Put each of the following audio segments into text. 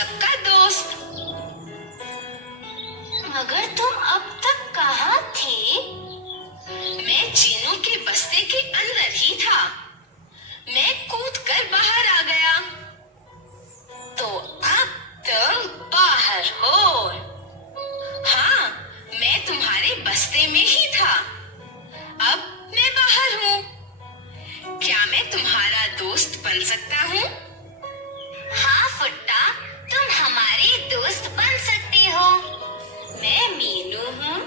सबका दोस्त। मगर तुम अब तक कहाँ थे? मैं चीनू के बस्ते के अंदर ही था। मैं कूदकर बाहर आ गया। तो अब तुम बाहर हो? हाँ, मैं तुम्हारे बस्ते में ही था। अब मैं बाहर हूँ। क्या मैं तुम्हारा दोस्त बन सकता हूँ? हाँ फुट्टा, तुम हमारे दोस्त बन सकते हो। मैं मीनू हूँ।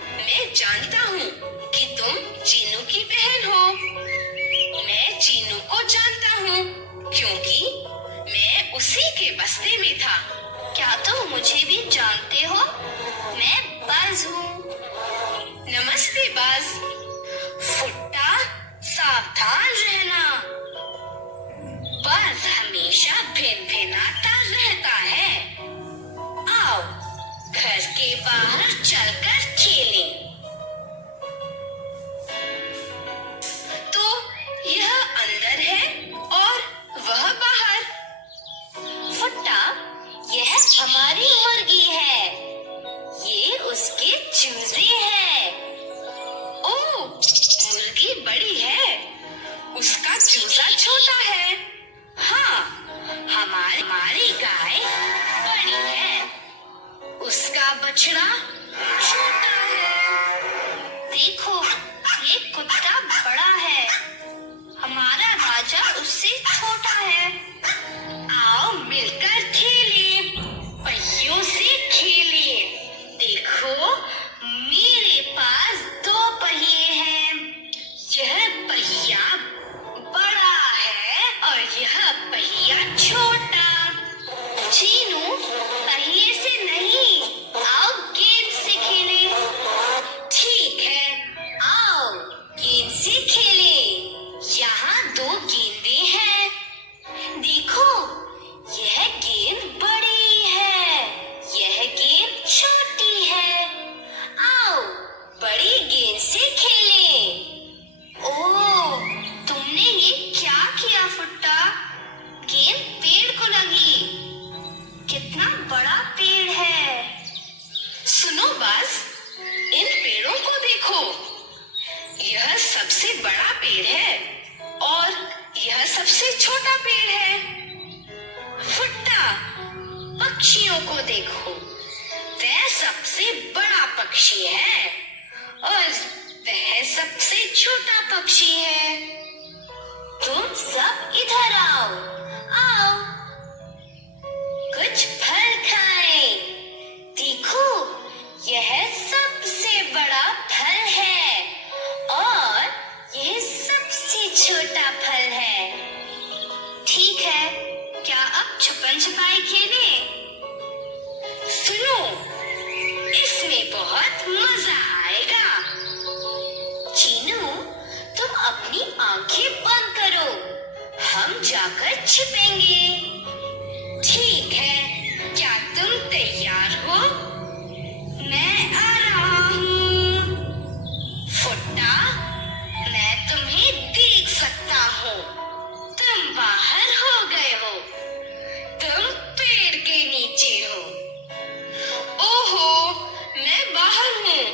मैं जानता हूँ कि तुम चीनू की बहन हो। मैं चीनू को जानता हूँ क्योंकि मैं उसी के बस्ते में था। क्या तुम मुझे भी जानते हो? मैं बाज हूँ। नमस्ते बाज। फुट्टा, सावधान रहना। बाज हमेशा भिनभिनाता रहता है। आओ, घर के बाहर चलकर खेलें। तो यह अंदर है और वह बाहर। फुट्टा, यह हमारी मुर्गी है। ये उसके चूजे हैं। ओह, मुर्गी बड़ी है, उसका चूजा छोटा है। हाँ, हमारी गाय बड़ी है। उसका बछड़ा छोटा है। देखो, ये कुत्ता बड़ा है। हमारा राजा उससे छोटा है। आओ मिलकर खेलें, पहियों से खेलें। देखो, मेरे पास 2 पहिए हैं। यह पहिया बड़ा है और यह पहिया छोटा। चीनू, पहिए से नहीं, आओ गेंद से खेलें। ठीक है, आओ गेंद से खेलें। यहाँ 2 गेंदें हैं। देखो, यह गेंद बड़ी है, यह गेंद छोटी है। आओ बड़ी गेंद से खेलें। ओह, तुमने ये क्या किया फुट्टा? गेंद पेड़ को लगी। कितना बड़ा पेड़ है। सुनो बाज, इन पेड़ों को देखो। यह सबसे बड़ा पेड़ है और यह सबसे छोटा पेड़ है। फुट्टा, पक्षियों को देखो। वह सबसे बड़ा पक्षी है और वह सबसे छोटा पक्षी है। तुम सब इधर आओ। आओ, कुछ फल खाएं। देखो, यह सबसे बड़ा फल है और यह सबसे छोटा फल है। ठीक है, क्या अब छुपन छुपाई खेलें? सुनो, इसमें बहुत मजा आएगा। चीनू, तुम अपनी आंखें बंद करो। हम जाकर छिपेंगे। ठीक है, क्या तुम तैयार हो? मैं आ रहा हूँ। फुट्टा, मैं तुम्हें देख सकता हूँ। तुम बाहर हो गए हो। तुम पेड़ के नीचे हो। ओहो, मैं बाहर हूँ।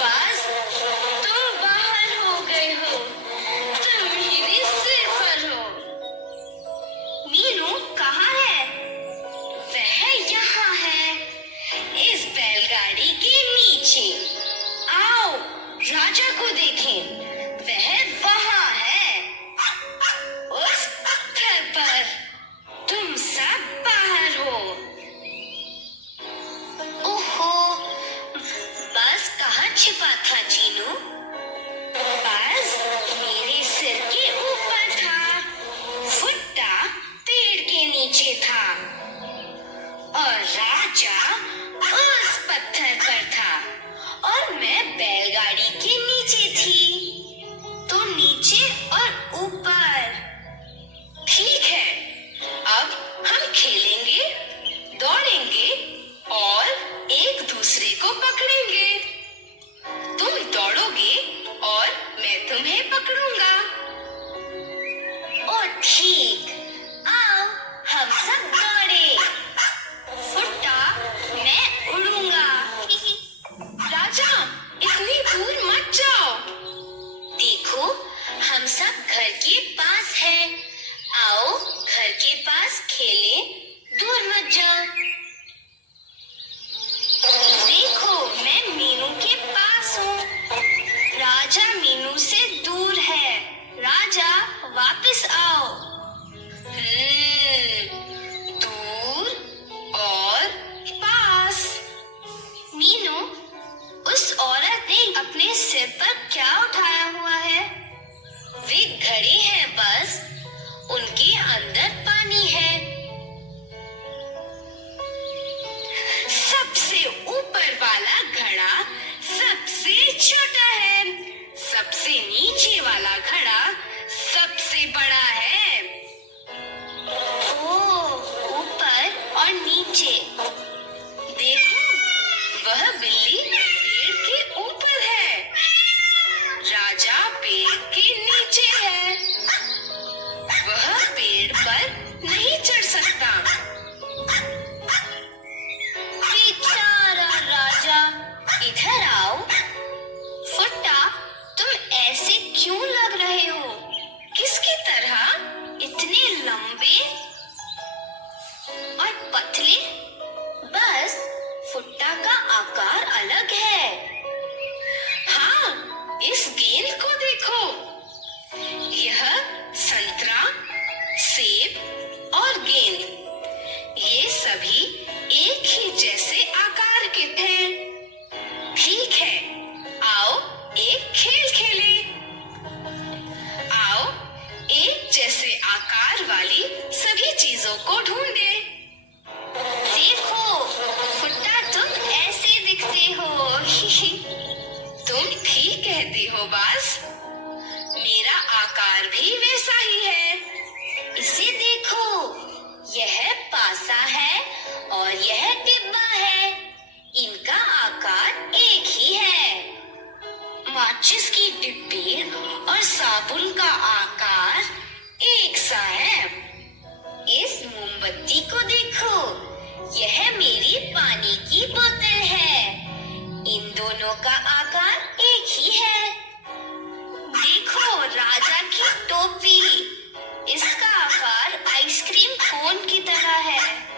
बाज, तुम बाहर हो गए हो। तुम मेरे सिर पर हो। मीनू कहाँ है? वह यहाँ है, इस बैलगाड़ी के नीचे। आओ राजा को देखें। वह वहाँ है, उस पत्थर पर। तुम सब बाहर हो। ओहो, बाज कहाँ छिपा था चीनू? बाज मेरे सिर के ऊपर था। फुट्टा पेड़ के नीचे था और राजा उस पत्थर पर था और मैं बैलगाड़ी के नीचे थी। तो नीचे और ऊपर। ठीक है, अब हम खेलेंगे, दौड़ेंगे और एक दूसरे को पकड़ेंगे। तुम दौड़ोगे और मैं तुम्हें पकड़ूंगा। ओ ठीक, आओ हम सब दौड़े। राजा मीनू से दूर है। राजा वापस आओ। दूर और पास। मीनू, उस औरत ने अपने सिर पर क्या उठाया हुआ है? वे घड़ी है बस, उनके अंदर पानी है। सबसे ऊपर वाला घड़ा सबसे छोटा है, सबसे नीचे वाला घड़ा सबसे बड़ा है। ओह, ऊपर और नीचे। देखो, वह बिल्ली पेड़ के ऊपर है, राजा पेड़ के नीचे है। वह पेड़ पर नहीं चढ़ सकता। बेचारा राजा। इधर आओ। फुट्टा, तुम ऐसे क्यों लग रहे हो? किसकी तरह? इतने लंबे और पतले। बस फुट्टा का आकार अलग है। हाँ, इस गेंद को देखो। यह संतरा, सेब और गेंद, ये सभी एक ही जैसे आकार के थे। ठीक है, आओ एक खेल खेलें। आओ एक जैसे आकार वाली सभी चीजों को ढूंढें। देखो, फुट्टा, तुम ऐसे दिखते हो। तुम ठीक कहते हो बास, मेरा आकार भी वैसा ही है। इसे देखो, यह पासा है और यह डिब्बा है। इनका आकार एक ही है। माचिस की डिब्बी और साबुन का आकार एक सा है। इस मोमबत्ती को देखो, यह मेरी पानी की बोतल है। इन दोनों का आकार एक ही है। देखो, राजा की टोपी, इसका आकार आइसक्रीम कोन की तरह है।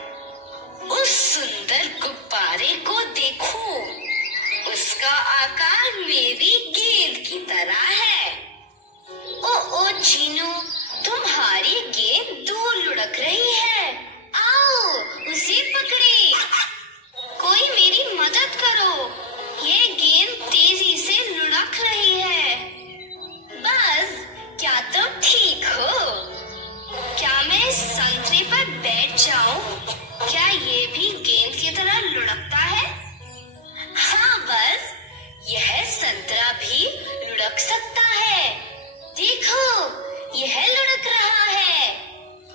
उस सुंदर गुब्बारे को देखो, उसका आकार मेरी गेंद की तरह है। ओ चीनू, तुम्हारी गेंद दूर लुढ़क रही है। आओ, उसे पकड़े। कोई मेरी मदद करो, ये गेंद तेजी से लुढ़क रही है। बस, क्या तुम ठीक हो? क्या मैं इस संतरे पर बैठ जाऊं? क्या ये भी गेंद की तरह लुढ़कता है? हाँ, बस यह संतरा भी लुढ़क सकता है। देखो, यह लुढ़क रहा है।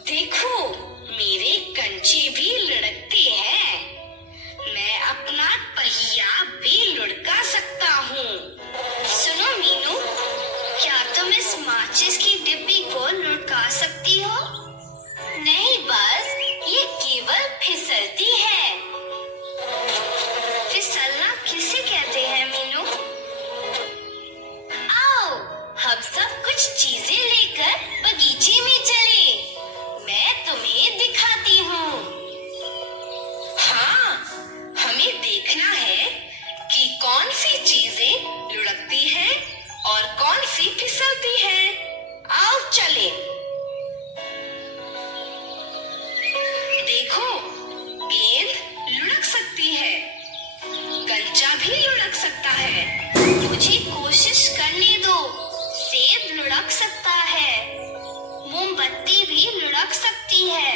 देखो, मेरे कंचे भी लुढ़कते हैं। मैं अपना पहिया भी लुढ़का सकता हूँ। सुनो मीनू, क्या तुम इस माचिस की डिब्बी को लुढ़का सकती हो? नहीं, बस ये केवल फिसलती है। फिसलना किसे कहते हैं मीनू? आओ, हम सब कुछ चीजें लेकर बगीचे में चले। मैं तुम्हें दिखाती हूँ। हाँ, हमें देखना है कि कौन सी चीजें लुढ़कती हैं और कौन सी फिसलती हैं। आओ चले। देखो, गेंद लुढ़क सकती है, कंचा भी लुढ़क सकता है। मुझे कोशिश करने दो। सेब लुढ़क सकता है, मोमबत्ती भी लुढ़क सकती है।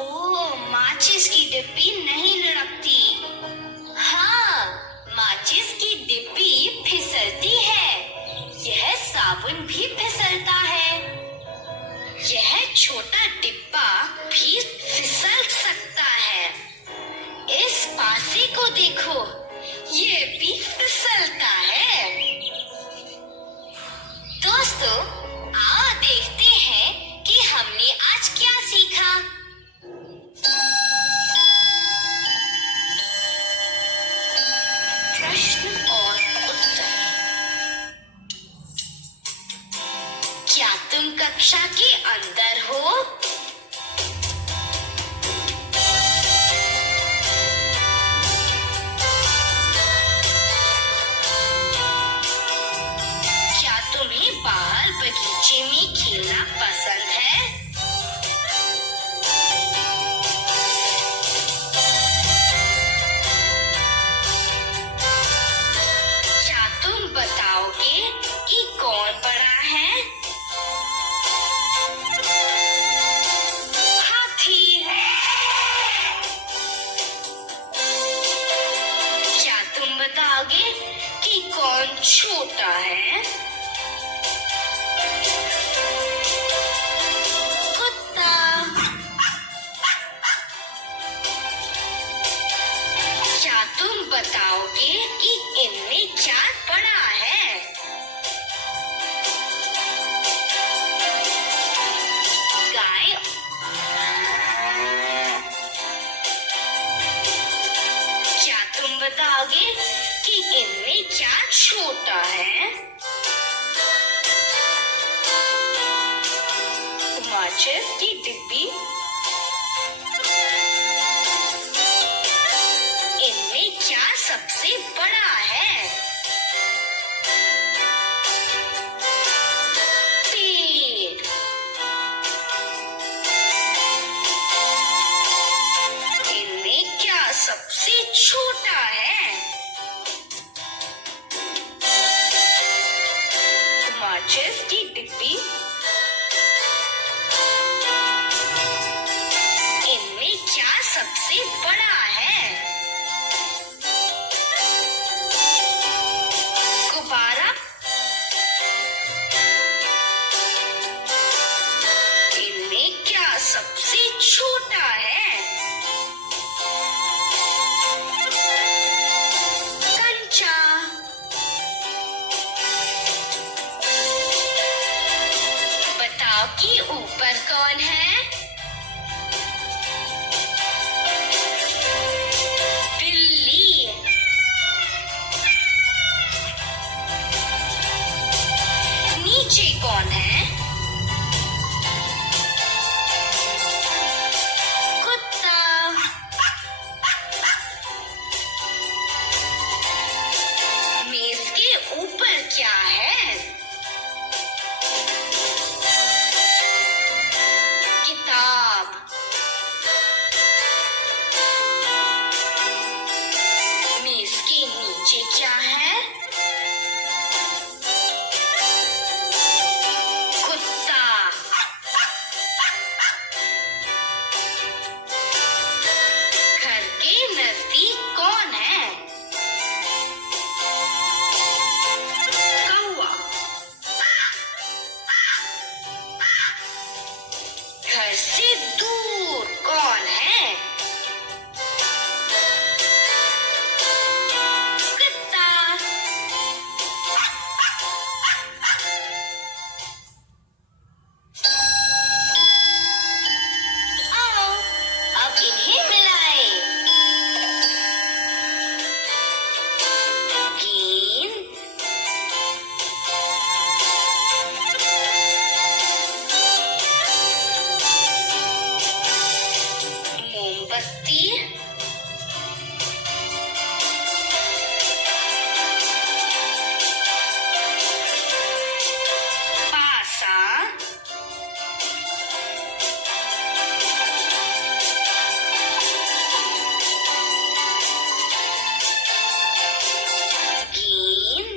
ओह, माचिस की डिब्बी नहीं लुढ़कती। हाँ, माचिस की डिब्बी फिसलती है। यह साबुन भी फिसलता है। यह छोटा डिब्बा भी फिसल सकता है। इस पासे को देखो, ये भी फिसलता है। दोस्तों, आओ देखते हैं कि हमने आज क्या सीखा। प्रश्न और उत्तर। क्या तुम कक्षा के अंदर हो? खेलना पसंद है? क्या तुम बताओगे कि कौन बड़ा है? हाथी। क्या तुम बताओगे कि कौन छोटा है? कुत्ता। क्या तुम बताओगे कि इनमें क्या बड़ा है? गाय। क्या तुम बताओगे कि इनमें क्या छोटा है? माचिस की डिब्बी। इनमें क्या सबसे बड़ा है? पेड़। इनमें क्या सबसे छोटा है? माचिस की डिब्बी। इनमें क्या सबसे बड़ा है? गुब्बारा। इनमें क्या सबसे छोटा है? कंचा। बताओ कि ऊपर कौन है? बिल्ली। नीचे कौन है? कुत्ता। मेज के ऊपर क्या है? किताब। मेज के नीचे क्या है? कुत्ता। घर के नजदीक कौन है? कौवा। घर से दूर कौन है? कुत्ता। आओ अब इन्हें मिलाएं। गेंद। मोमबत्ती। पासा। गेंद।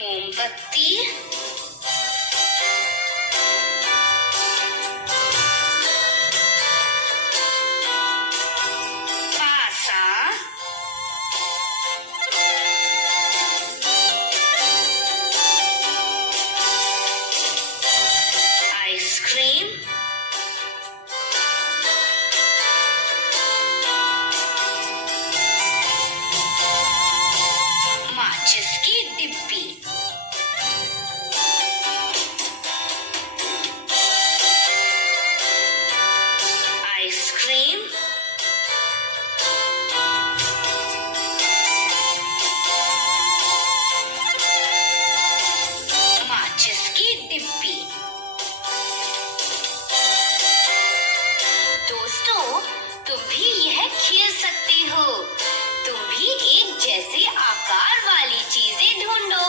मोमबत्ती। पासा। आइसक्रीम। माचिस की डिब्बी। आइसक्रीम। माचिस की डिब्बी। दोस्तों, तुम भी यह खेल सकते हो। तुम भी एक जैसे आकार वाली चीजें ढूंढो।